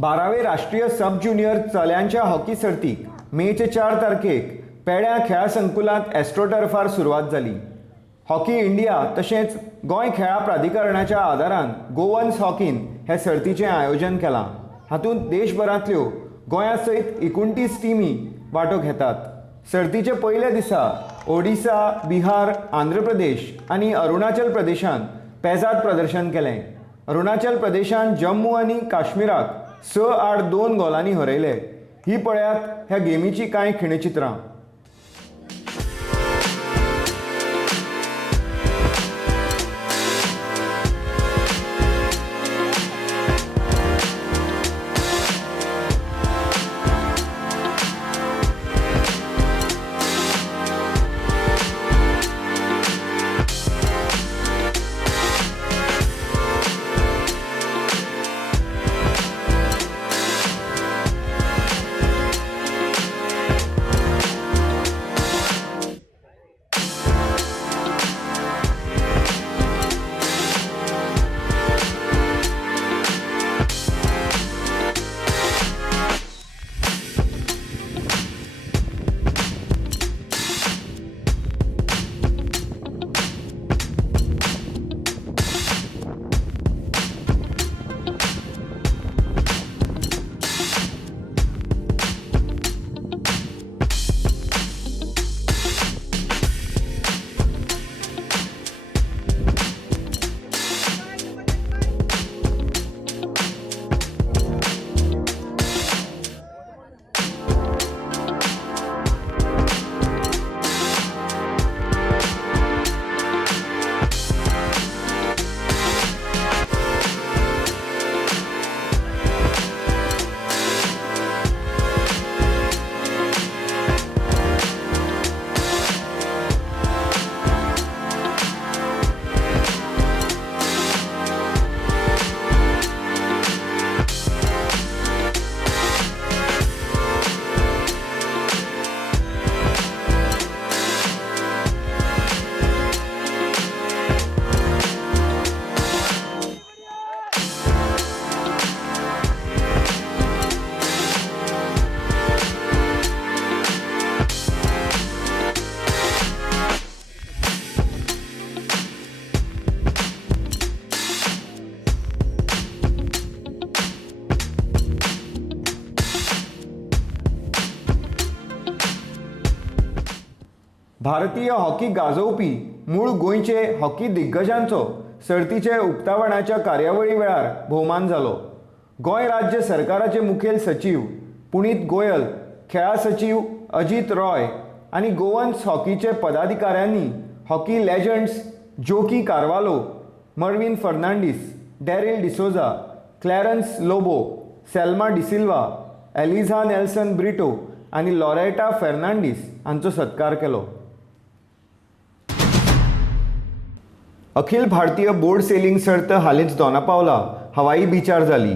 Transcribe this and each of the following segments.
12वे राष्ट्रीय सब junior चल्यांच्या hockey सर्तीक Meche 4 तारखेक पेड्यां खेळ संकुलांत एस्ट्रोटर्फार सुरवात जाली. हॉकी इंडिया तशेंच गोंय खेळा प्राधिकरणाच्या आदारान गोवन्स हॉकीन हे सर्तीचें आयोजन केलां. हातूंत देशभरांतल्यो गोंया सयत 29 टिमी वांटो घेतात. सर्तीचे पयल्या दिसा ओडिसा, बिहार, आंध्र प्रदेश आनी अरुणाचल प्रदेशान पेजाद प्रदर्शन केलें. अरुणाचल प्रदेशान जम्मू आनी काश्मीराक 6-8-2 गोलांनी हरयले. ही पळयात ह्या गेमीची कांय खिणचित्रां. भारतीय हॉकी गाजोवपी मूळ गोंयचे हॉकी दिग्गजांचो सर्तीचे उक्तावणाच्या कार्यावळी वेळार भोवमान जालो. गोंय राज्य सरकाराचे मुखेल सचिव पुनीत गोयल, खेळा सचिव अजित रॉय आनी गोवन्स हॉकीचे पदाधिकाऱ्यांनी हॉकी लेजंड्स जोकी कार्वालो, मर्विन फर्नांडीस, डॅरिल डिसोजा, क्लॅरन्स लोबो, सेल्मा डिसिल्वा, एलिझा नेल्सन ब्रिटो आनी लॉरेटा फेर्नांडीस हांचो सत्कार केलो. अखिल भारतीय बोर्ड सेलिंग सर्त हालींच दोनापावला हवाई बीचार जाली.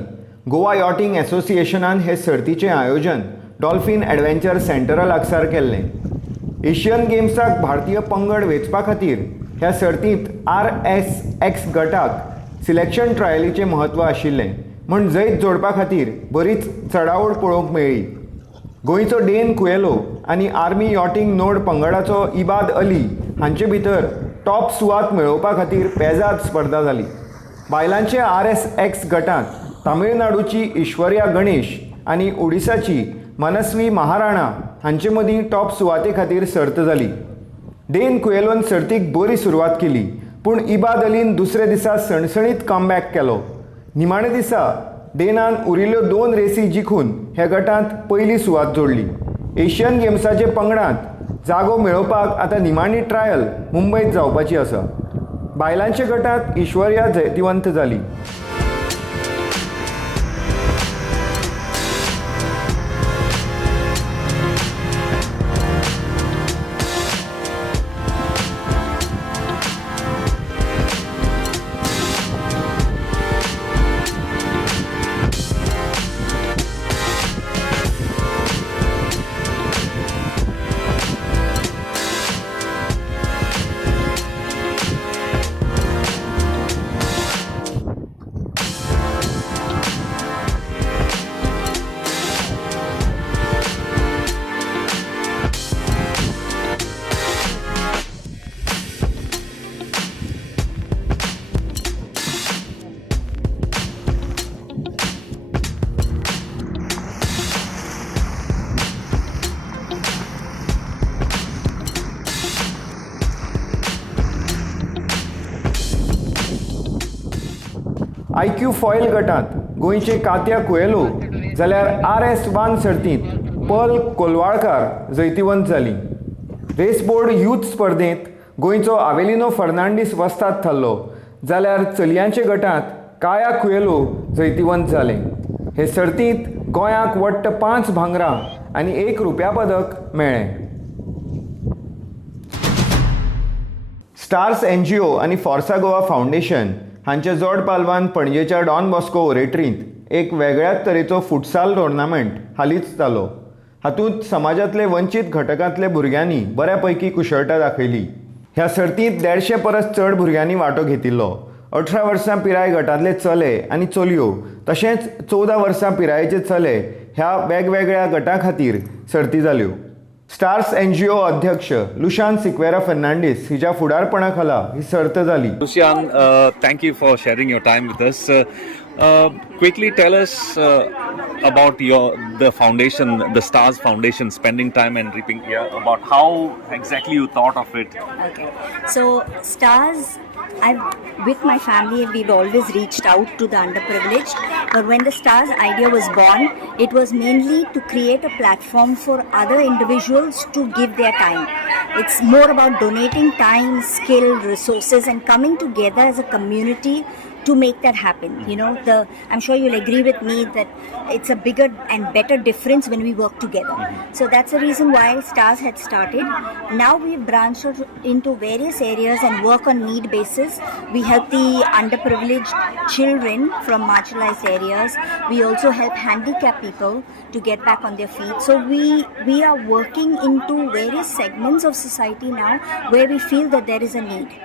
गोवा यॉटिंग असोसिएशनान हे सर्तीचें आयोजन डॉल्फिन एडव्हेंचर सेंटरा लागसार केल्लें. एशियन गेम्साक भारतीय पंगड वेचपा खातीर ह्या सर्तींत RSX गटाक सिलेक्शन ट्रायलीचें म्हत्व आशिल्लें म्हण जैत जोडपा खातीर बरीच चडाओड पळोवंक मेळ्ळी. गोंयचो डेन कुएलो आनी आर्मी यॉटिंग नोड पंगडाचो इबाद अली हांचे भितर टॉप सुवात मेळोवपा खातीर पेजाद स्पर्धा जाली. बायलांचे RSX गटांत तामिळनाडूची ईश्वर्या गणेश आनी ओडिसाची मनस्वी महाराणा हांचे मदीं टॉप सुवाते खातीर सर्त जाली. डेन कुएलोन सर्तीक बरी सुरवात केली पूण इबाद अलीन दुसरे दिसा सणसणीत कमबॅक केलो. निमाणे दिसा डेनान उरिल्ल्यो 2 रेसी जिखून ह्या गटांत पयली सुवात जोडली. एशियन गेम्साचे पंगडांत जागो मेळोवपाक आतां निमाणी ट्रायल मुंबयत जावपाची आसा. बायलांचे गटांत ईश्वर्या जैतिवंत जाली. IQ फॉयल गटांत गोंयचे कात्या कुयेलो जाल्यार RS1 सर्तींत पल कोलवाळकार जैतिवंत जाली. रेसबोर्ड यूथ स्पर्धेंत गोंयचो आवेलिनो फर्नांडीस वस्ताद थारलो जाल्यार चलयांचे गटांत काया कुयेलो जैतिवंत जाले. हे सर्तींत गोंयाक वट्ट 5 भांगरां आनी 1 रुप्या पदक मेळ्ळें. स्टार्स NGO आनी फॉर्सा गोवा फावंडेशन हांच्या जोड पालवान पणजेच्या डॉन बॉस्को ओरेटरींत एक वेगळ्याच तरेचो फुटसाल टोर्नामेंट हालींच जालो. हातूंत समाजांतले वंचीत घटकांतल्या भुरग्यांनी बऱ्यापैकी कुशळटाय दाखयली. ह्या सर्तींत 150 परस चड भुरग्यांनी वांटो घेतिल्लो. 18 वर्सां पिराय गटांतले चले आनी चलयो तशेंच 14 वर्सां पिरायेचे चले ह्या वेगवेगळ्या गटां खातीर सर्ती जाल्यो. स्टार्स NGO अध्यक्ष लुशान सिक्वेरा फर्नांडीस हिच्या फुडारपणा खाला ही सर्त जाली. Lucian, thank you for sharing your time with us. Quickly tell us about the foundation, the Stars Foundation, spending time and reaping. About how exactly you thought of it. Okay, so Stars, with my family, we've always reached out to the underprivileged. But when the Stars idea was born, it was mainly to create a platform for other individuals to give their time. It's more about donating time, skill, resources, and coming together as a community to make that happen. You know, I'm sure you'll agree with me that it's a bigger and better difference when we work together. So that's the reason why Stars had started. Now we've branched out into various areas and work on need basis. We help the underprivileged children from marginalized areas. We also help handicapped people to get back on their feet. So we are working into various segments of society now where we feel that there is a need.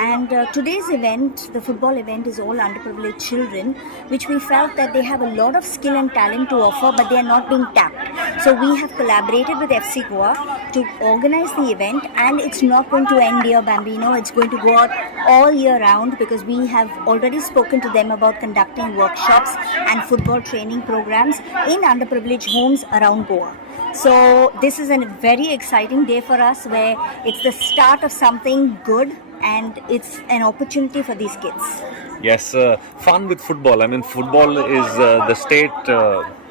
And today's event, the football event, is all underprivileged children, which we felt that they have a lot of skill and talent to offer, but they are not being tapped. So we have collaborated with FC Goa to organize the event, and it's not going to end here, Bambino. It's going to go out all year round because we have already spoken to them about conducting workshops and football training programs in underprivileged homes around Goa. So this is a very exciting day for us, where it's the start of something good, and it's an opportunity for these kids. Yes, fun with football. I mean, football is the state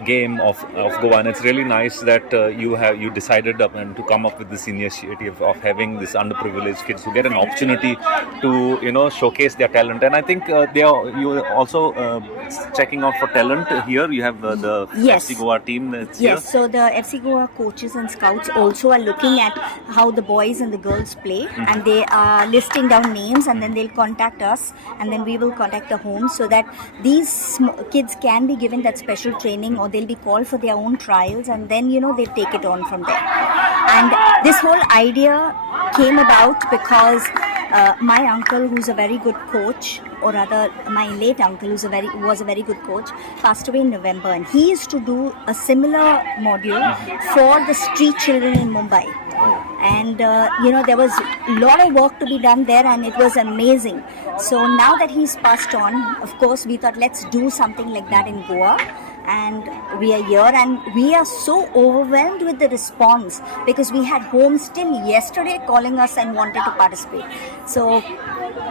game of Goa, and it's really nice that you decided to come up with this initiative of having this underprivileged kids who get an opportunity to showcase their talent. And I think you are also checking out for talent here. You have the Yes. FC Goa team that's Yes, here. so the FC Goa coaches and scouts also are looking at how the boys and the girls play, and they are listing down names, and then they'll contact us, and then we will contact the homes so that these kids can be given that special training, or they'll be called for their own trials, and then they take it on from there. And this whole idea came about because my uncle, who's a very good coach, or rather my late uncle, was a very good coach, passed away in November, and he used to do a similar module for the street children in Mumbai. And there was a lot of work to be done there, and it was amazing. So now that he's passed on, of course we thought, let's do something like that in Goa. And we are here, and we are so overwhelmed with the response because we had homes till yesterday calling us and wanted to participate. So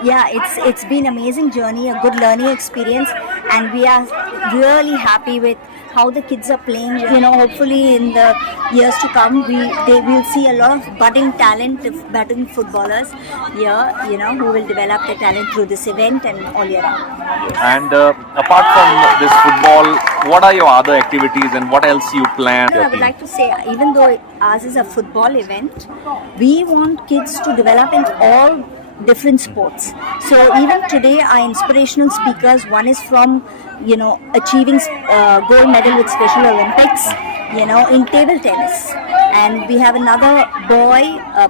yeah, it's been an amazing journey, a good learning experience, and we are really happy with how the kids are playing. Hopefully in the years to come, we'll see a lot of budding talent, budding footballers here, who will develop their talent through this event and all year round. And apart from this football, what are your other activities and what else you plan? I would like to say, even though ours is a football event, we want kids to develop in all different sports. So even today our inspirational speakers, one is from achieving gold medal with Special Olympics in table tennis, and we have another boy, a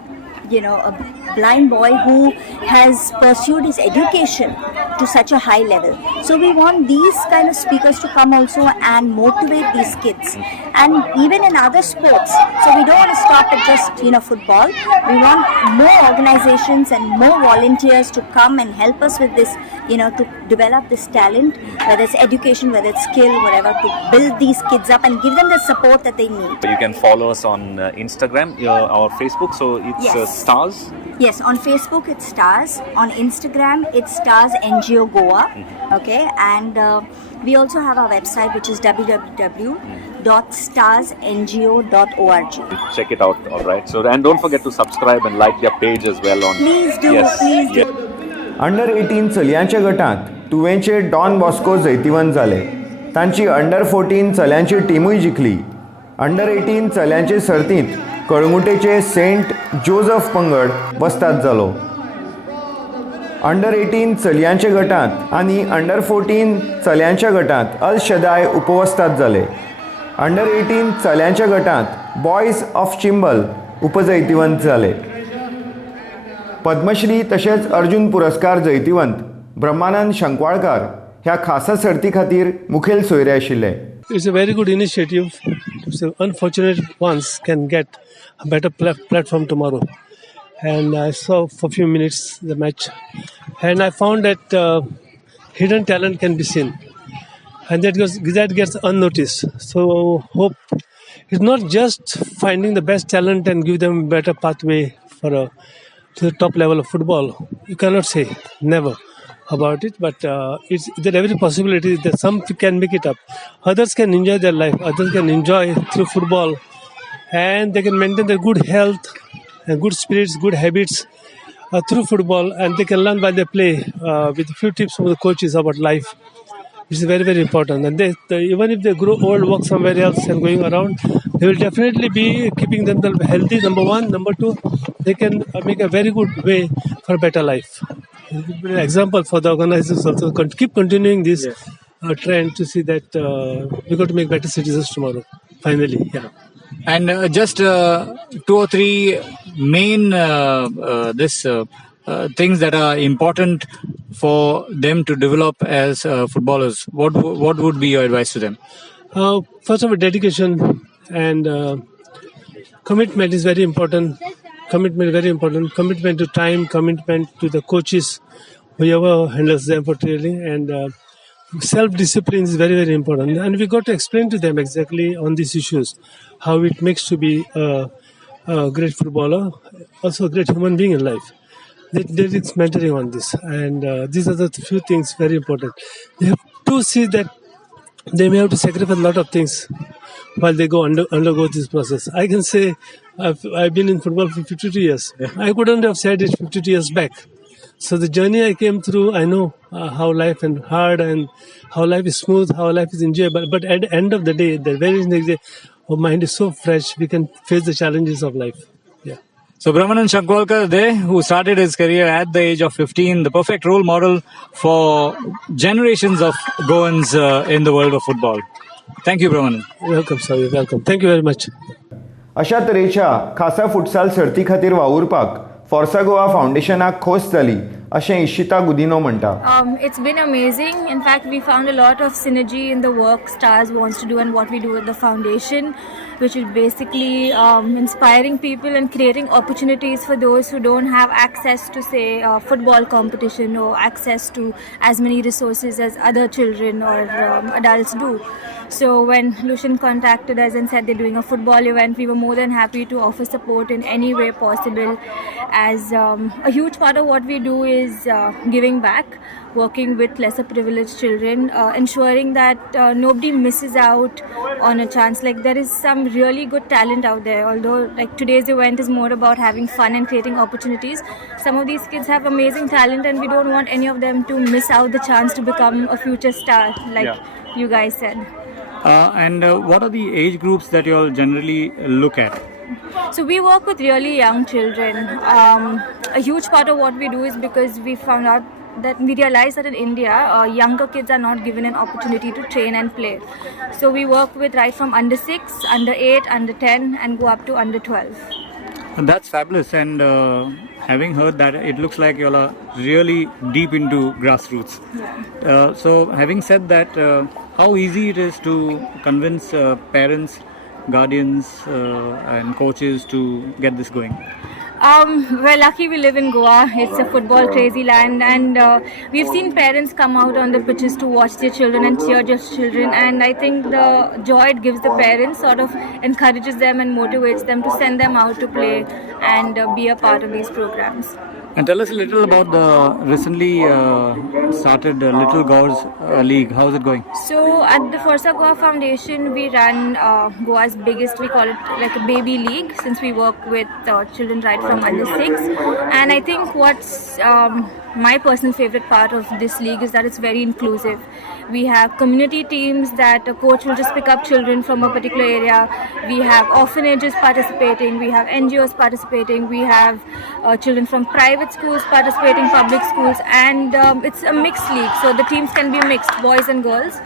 blind boy who has pursued his education to such a high level. So we want these kind of speakers to come also and motivate these kids, and even in other sports. So we don't want to stop at just football. We want more organizations and more volunteers to come and help us with this, to develop this talent, whether it's education, whether it's skill, whatever, to build these kids up and give them the support that they need. You can follow us on Instagram, our Facebook. So it's Yes. Stars? Yes, on Facebook it's Stars. On Instagram it's Stars NGO Goa. Okay, and we also have our website, which is www.starsngo.org. Check it out, alright. So, and don't forget to subscribe and like their page as well on. Please do, Yes, please yes. do. Under 18 चलयांच्या गटात तुवेंचे don Bosco जैतिवंत जाले. तांची under 14 चल्यांची टीमूय जिखली. Under 18 चल्यांचे सर्तींत कळंगुटेचे Saint Joseph पंगड वस्ताद जालो. Under 18 चलयांच्या गटात आनी अंडर 14 चल्यांच्या गटात अल शदाय उपवस्ताद जाले. अंडर 18 चल्यांच्या गटात बॉयज ऑफ चिंबल उपजैतिवंत जाले. पद्मश्री तशेंच अर्जुन पुरस्कार जैतिवंत ब्रह्मानंद शंकवाळकार ह्या खासा सर्ती खातीर मुखेल सोयरे आशिल्ले. It's a very good initiative. So unfortunate ones can get a better platform tomorrow. And I saw for a few minutes the match, and I found that hidden talent can be seen, and that gets unnoticed. So hope it's not just finding the best talent and give them a better pathway for to the top level of football. You cannot say never about it, but it's there every possibility that some can make it up. Others can enjoy their life. Others can enjoy through football, and they can maintain their good health and good spirits, good habits through football, and they can learn while they play with a few tips from the coaches about life. It's very, very important. And even if they grow old, work somewhere else and going around, they will definitely be keeping themselves healthy, number one. Number two, they can make a very good way for a better life. An example for the organizers also. Keep continuing this trend to see that we're going to make better citizens tomorrow. Finally, yeah. And just 2 or 3 main things that are important for them to develop as footballers. What would be your advice to them? First of all, dedication and commitment is very important. Commitment to time, commitment to the coaches, whoever handles them for training, and self-discipline is very, very important. And we got to explain to them exactly on these issues how it makes to be a great footballer, also a great human being in life. There is mentoring on this, and these are the few things very important. They have to see that they may have to sacrifice a lot of things while they undergo this process. I can say I've been in football for 52 years. I couldn't have said it 52 years back. So the journey I came through, I know how life is hard and how life is smooth, how life is enjoyable. But at the end of the day, the very next day, our mind is so fresh, we can face the challenges of life. Yeah. So Brahmanand Shankwalkar there, who started his career at the age of 15, the perfect role model for generations of Goans in the world of football. Thank you, Brahmanand. Welcome, sir. You're welcome. Thank you very much. अशा तरेच्या खासा futsal सर्ती खातीर वावुरपाक फोर्सा गोवा फावंडेशनाक खोस जाली अशें इशिता गुदिनो म्हणटा. It's been amazing. In fact, we found a lot of synergy in the work Stars wants to do and what we do at the foundation, which is basically inspiring people and creating opportunities for those who don't have access to, say, football competition or access to as many resources as other children or adults do. So when Lucian contacted us and said they're doing a football event, we were more than happy to offer support in any way possible, as a huge part of what we do is giving back, working with lesser privileged children, ensuring that nobody misses out on a chance. Like, there is some really good talent out there, although like today's event is more about having fun and creating opportunities. Some of these kids have amazing talent and we don't want any of them to miss out the chance to become a future star, like you guys said. And what are the age groups that you all generally look at? So we work with really young children. A huge part of what we do is because we found out that we realized that in India, younger kids are not given an opportunity to train and play. So we work with right from under 6, under 8, under 10 and go up to under 12. That's fabulous. And having heard that, it looks like you all are really deep into grassroots. So having said that, how easy it is to convince parents, guardians and coaches to get this going? We're lucky we live in Goa. It's a football crazy land, and we've seen parents come out on the pitches to watch their children and cheer their children. And I think the joy it gives the parents sort of encourages them and motivates them to send them out to play and be a part of these programs. And tell us a little about the recently started Little Gods League. How's it going? So at the Forza Goa Foundation, we run Goa's biggest, we call it like a baby league, since we work with children right from under 6. And I think what's my personal favorite part of this league is that it's very inclusive. We have community teams that a coach will just pick up children from a particular area. We have orphanages participating. We have NGOs participating. We have children from private schools participating, public schools, and it's a mixed league. So the teams can be mixed, boys and girls.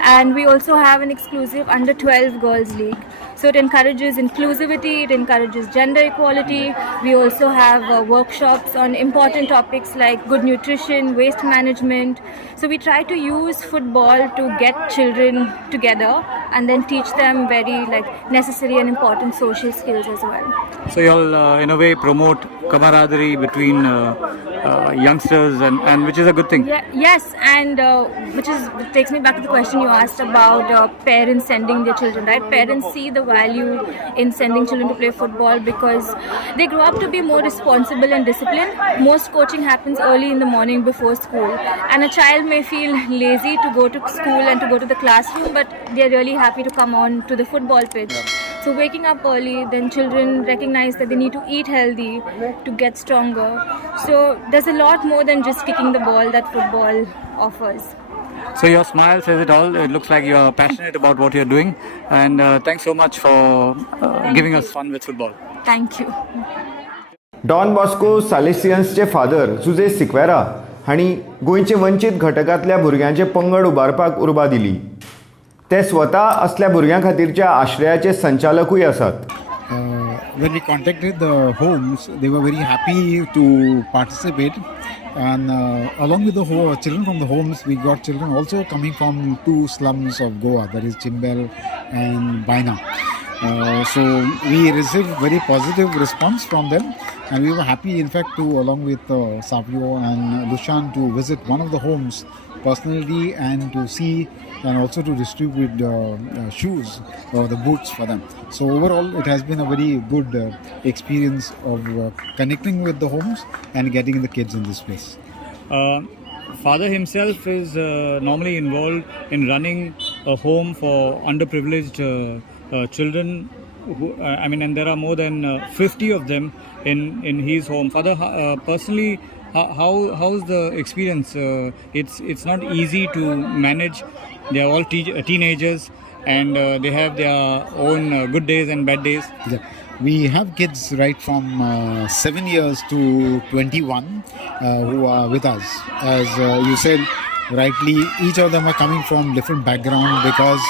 And we also have an exclusive under 12 girls league. So it encourages inclusivity, it encourages gender equality. We also have workshops on important topics like good nutrition, waste management. So we try to use football to get children together and then teach them very necessary and important social skills as well. So you'll in a way promote camaraderie between youngsters, and which is a good thing. Yes, and which takes me back to the question you asked about parents sending their children, right? Parents see the value in sending children to play football because they grow up to be more responsible and disciplined. Most coaching happens early in the morning before school, and a child may feel lazy to go to school and to go to the classroom, but they're really happy to come on to the football pitch. So waking up early, then children recognize that they need to eat healthy to get stronger. So there's a lot more than just kicking the ball that football offers. So your smile says it all. It looks like you're passionate about what you're doing, and thanks so much for giving us fun with football. Thank you. Don Bosco सालेसियन्सचे father Jose Siqueira हांणी गोंयचे वंचीत घटकांतल्या भुरग्यांचे पंगड उबारपाक उर्बा दिली. ते स्वता असल्या भुरग्यां खातीरच्या आश्रयाचे संचालकूय आसात. When we contacted the homes, they were very happy to participate, and along with the children from the homes, we got children also coming from 2 slums of Goa, that is Chimbel and Baina. So we received very positive response from them, and we were happy in fact to, along with Savio and Lushan, to visit one of the homes personally and to see and also to distribute shoes or the boots for them. So overall it has been a very good experience of connecting with the homes and getting the kids in this place. Father himself is normally involved in running a home for underprivileged children. And there are more than 50 of them in his home. Father, personally, how's the experience? It's not easy to manage. They are all teenagers, and they have their own good days and bad days. Yeah. We have kids right from 7 years to 21 who are with us. As you said rightly, each of them are coming from different background, because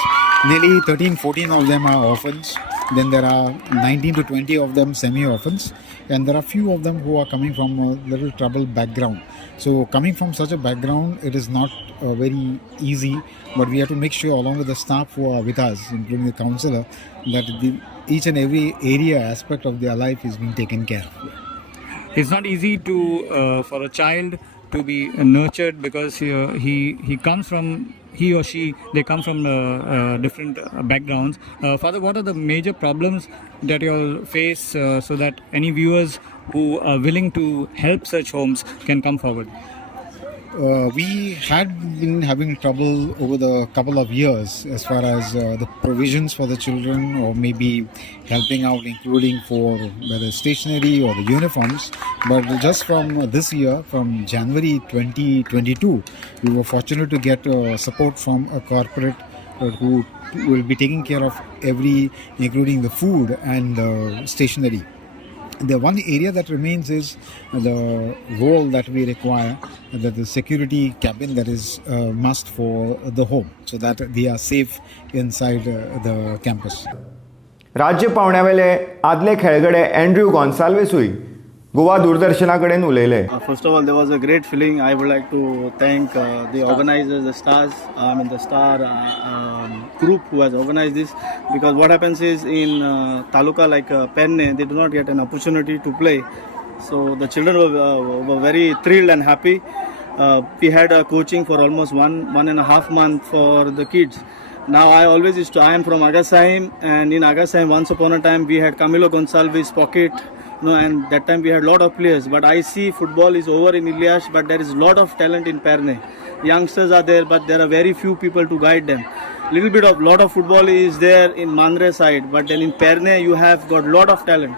nearly 13-14 of them are orphans. Then there are 19 to 20 of them semi-orphans, and there are few of them who are coming from a little troubled background. So coming from such a background, it is not very easy, but we have to make sure, along with the staff who are with us, including the counsellor, that each and every area aspect of their life is being taken care of. It's not easy to for a child to be nurtured, because he comes from, he or she, they come from different backgrounds. Father, what are the major problems that you all face, so that any viewers who are willing to help such homes can come forward? We had been having trouble over the couple of years as far as the provisions for the children, or maybe helping out, including for whether stationery or the uniforms. But just from this year, from January 2022, we were fortunate to get support from a corporate who will be taking care of every, including the food and the stationery. The one area that remains is the role that we require, that the security cabin that is must for the home, so that they are safe inside the campus. राज्य पावण्यावेले आदले खेळगडे Andrew गॉन्साल्वेसूय Goa दूरदर्शना कडेन उलयले. First of all, there was a great feeling. I would like to thank the organizers, the stars, the star group who has organized this. Because what happens is in Taluka like Penne, they do not get an opportunity to play. So the children were very thrilled and happy. We had coaching for almost one and a half month for the kids. Now I am from Agasaim, and in Agasaim once upon a time we had Camilo Gonçalves Pocket, and that time we had lot of players. But I see football is over in Ilias, but there is lot of talent in Perne. Youngsters are there, but there are very few people to guide them. Lot of football is there in Mandre side, but then in Perne you have got lot of talent.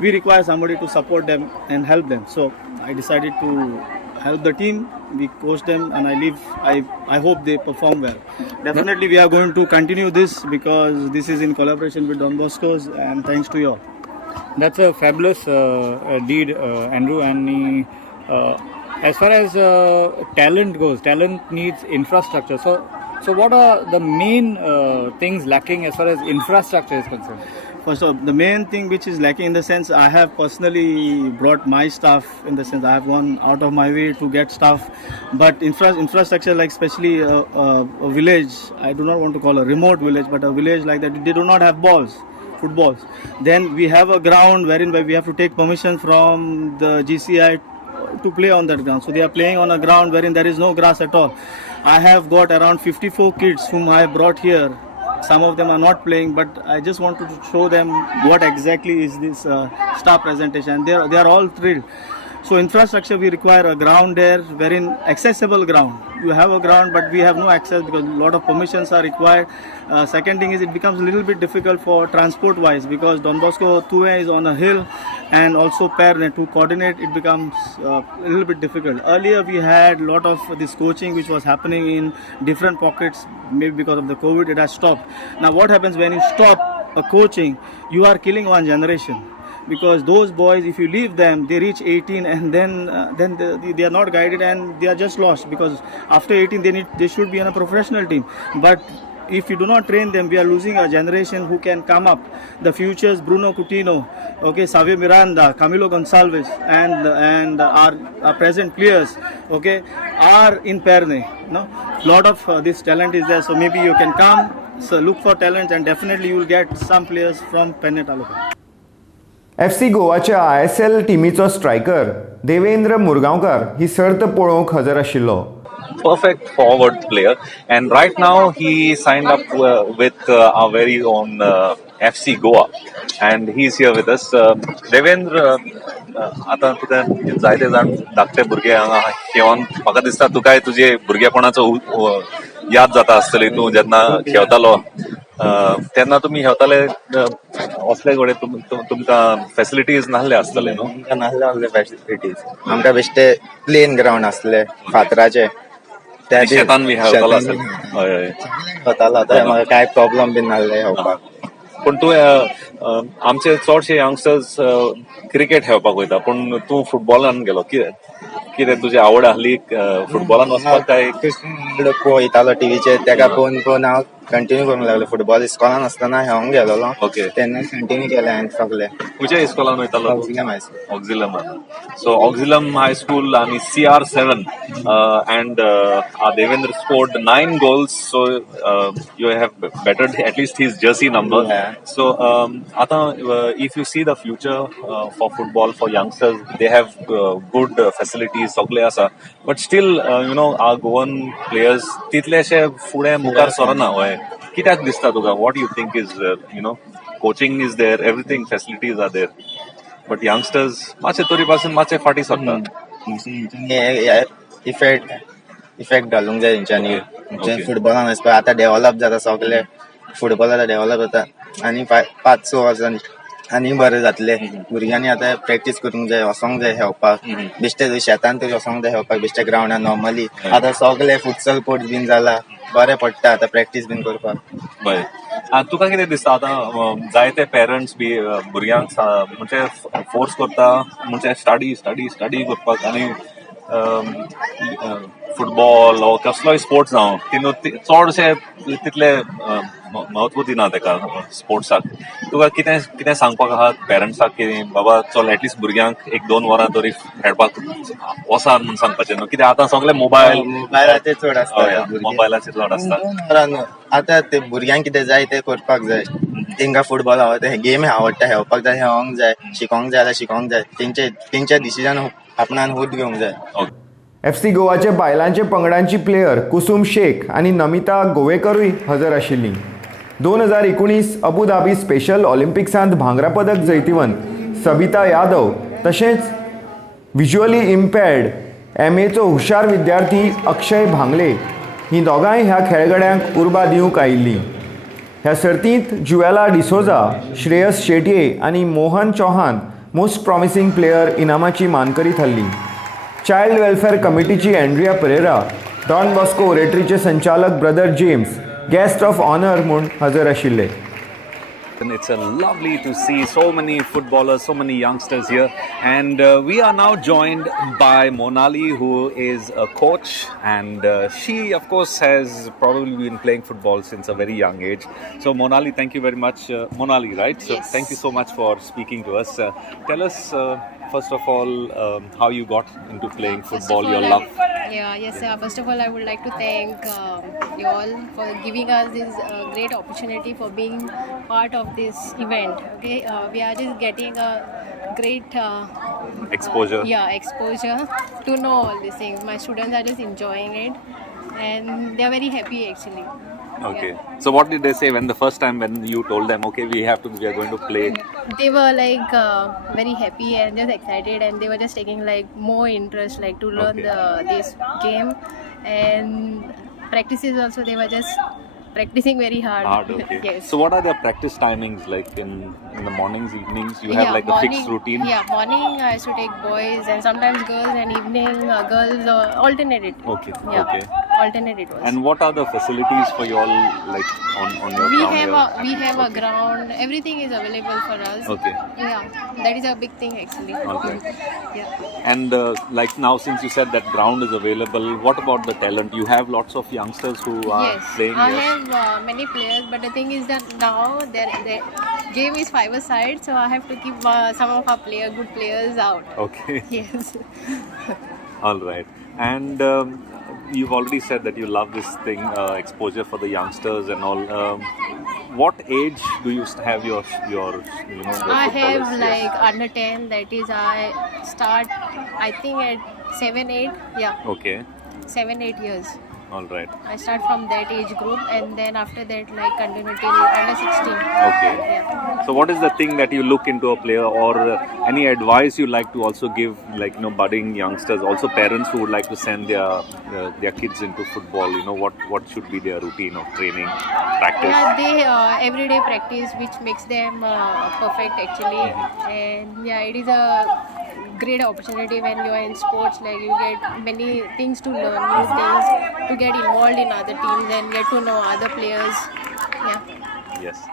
We require somebody to support them and help them. So I decided to help the team. We coach them, and I hope they perform well. Definitely we are going to continue this because this is in collaboration with Don Bosco's, and thanks to you all. That's a fabulous deed, Andrew. And as far as talent goes, talent needs infrastructure. So what are the main things lacking as far as infrastructure is concerned? First of all, the main thing which is lacking, in the sense I have personally brought my staff, in the sense I have gone out of my way to get staff, but infrastructure, like especially a village, I do not want to call a remote village, but a village like that, they do not have footballs. Then we have a ground wherein we have to take permission from the GCI to play on that ground. So they are playing on a ground wherein there is no grass at all. I have got around 54 kids whom I have brought here. Some of them are not playing, but I just wanted to show them what exactly is this star presentation. They are all thrilled. So infrastructure, we require a ground there, wherein accessible ground. You have a ground, but we have no access because a lot of permissions are required. Second thing is it becomes a little bit difficult for transport wise, because Don Bosco Tue is on a hill, and also Perne, to coordinate it becomes a little bit difficult. Earlier we had a lot of this coaching which was happening in different pockets. Maybe because of the COVID it has stopped. Now what happens when you stop a coaching, you are killing one generation. Because those boys, if you leave them, they reach 18, and then they are not guided, and they are just lost. Because after 18 they should be on a professional team. But if you do not train them, we are losing a generation who can come up. The futures, Bruno Coutinho, okay, Savio Miranda, Camilo Gonçalves, and our present players, okay, are in Perne. No, lot of this talent is there. So maybe you can come, so look for talent, and definitely you will get some players from Penne Taluka. FC गोवाच्या ISL टीमीचो striker Devendra Murgaonkar ही सर्त पळोवंक हजर आशिल्लो. Perfect forward player, and right now he signed up with our very own FC Goa, and he's here with us. Devendra, आता तुका जायते जाण धाकटे भुरगे हांगा येवन म्हाका दिसता तुकाय तुजे भुरगेपणाचो याद जाता आसतली. तूं जेन्ना खेळटालो तेन्ना तुमी खेळटाले असले कडेन तुमकां फेसिलिटीज नासले आसतले न्हू? आमकां नासले फेसिलिटीज. आमकां बेश्टे प्लेन ग्राउंड आसले फातराचे, त्या शेतान बी खेळटालो आसतले. हय खेळटालो. थंय म्हाका कांय प्रॉब्लम बीन नासले खेळपाक. पण तूं आमचे चडशे यंगस्टर्स क्रिकेट खेळपाक वयता, पण तूं फुटबॉलान गेलो. कितें तुजी आवड आसली फुटबॉलान वचपाक काय? पळयतालो टीव्हीचेर, तेका पळोवन हांव कंटिन्यू करूंक लागलो. फुटबॉल इस्कॉलान आसतना खेळोंक गेलोलो. ओके. तेन्ना कंटिन्यू केलें हांवें सगलें. खंयच्या इस्कॉलान वयतालो? ऑक्झिलम हाय स्कूल. ऑक्झिलम. सो ऑक्झिलम हाय स्कूल आणि CR7 and Devendra scored 9 goals, so you have bettered at least his jersey number. Yeah. So if you see the future for football for youngsters, they have good facilities सगळे आसा, but still our Goan players तितलेशे फुडें मुखार सरना. कित्याक दिसता तुका? What do you think is coaching is there, everything, facilities are there, but youngsters मातशे तरी पासून मातशे फाटी सरतात. इफेक्ट घालूंक जाय तेंच्यांनी. फुटबॉलान वचपाक आतां डेव्हलप जाता सगळे. फुटबॉल आतां डेव्हलप जाता, आनी 5-6 वर्सांनी आनी बरें जातलें. भुरग्यांनी आतां प्रॅक्टीस करूंक जाय, वचोंक जाय खेळपाक. बेश्टे शेतान तरी वचोंक जाय खेळपाक, बेश्टे ग्राउंडार नॉर्मली. आतां सगळे फुटसल कोर्ट बीन जाला, बरें पडटा आतां प्रॅक्टीस बीन करपाक. बरें. तुका कितें दिसता आतां जायते पेरंट्स बी भुरग्यांक म्हणजे फोर्स करता म्हणजे स्टडी करपाक, आनी फुटबॉल वो कसलोय स्पोर्ट्स जावं चडशे तितले महत्व दिना तेका स्पोर्ट्साक तुका कितें कितें सांगपाक आहा पेरंट्साक की बाबा चल एटलिस्ट भुरग्यांक 1-2 वरां तरी खेळपाक वसा म्हणून सांगपाचें न्हू कित्याक आतां सगळे मोबायलाचेर चड आसता मोबायलाचेर चड आसता आतां ते भुरग्यांक कितें जाय ते करपाक जाय तेंका फुटबॉल आवडटा गेमी आवडटा खेळपाक जाय खेळोंक जाय शिकोंक जाय जाल्यार शिकोंक जाय तेंचे डिसिजन आपणान होत घेवंक जाय FC गोवाचे बायलांचे पंगडांची प्लेयर कुसुम शेख आणि नमिता गोवेकरूय हजर आशिल्लीं 2019 अबू धाबी स्पेशल ऑलिम्पिक्सांत भांगरा पदक जैतिवंत सबिता यादव तशेंच व्हिज्युअली इम्पॅर्ड MAचो हुशार विद्यार्थी अक्षय भांगले हीं दोगांय ह्या खेळगड्यांक उर्बा दिवंक आयिल्लीं ह्या सर्तींत जुवेला डिसोजा श्रेयस शेटये आनी Mohan Chauhan most promising player इनामाची मानकरी थारली चाइल्ड वेलफेअर कमिटीची एंड्रिया पेरेरा डॉन बॉस्को ओरेटरीचे संचालक brother James guest of honour म्हूण हजर आशिल्ले. And it's lovely to see so many footballers, so many youngsters here. And we are now joined by Monali, who is a coach. And she, of course, has probably been playing football since a very young age. So, Monali, thank you very much. Monali, right? So, Yes. thank you so much for speaking to us. Tell us, first of all, how you got into playing football, your love. First of all, I would like to thank you all for giving us this great opportunity for being part of this event. Okay, we are just getting a great Exposure. exposure to know all these things. My students are just enjoying it, and they are very happy actually. Okay. So, what did they say when the first time when you told them, okay, we are going to play? They were like very happy and just excited, and they were just taking like more interest like to learn this game, and practices also they were just practicing very hard. Okay. Yes. So what are their practice timings like in the mornings, evenings? You have like a fixed routine? Yeah, morning I used to take boys and sometimes girls, and evening girls, alternate it. Okay. Yeah. Okay. Alternate it was. And what are the facilities for you all like on your we ground? have a ground. Everything is available for us. Okay. Yeah, that is a big thing actually. Okay. Yeah. And like now, since you said that ground is available, what about the talent? You have lots of youngsters who are Yes, playing I here. have many players, but the thing is that now their game is five-a-side, so I have to keep some of our good players out. Okay. Yes. All right. And you've already said that you love this thing, exposure for the youngsters and all. What age do you have your your I have footballers? like under 10. That is, I start I think at 7-8. Yeah, Okay. 7-8 years. All right. I start from that age group, and then after that, like continue till under 16. Okay. Yeah. So what is the thing that you look into a player, or any advice you like to also give, like budding youngsters, also parents who would like to send their kids into football? What should be their routine of training, practice? Yeah, they everyday practice, which makes them perfect actually. And yeah, it is a great opportunity when you are in sports. Like you get many things to learn, new things to get involved in other teams and get to know other players. Yeah. Yes.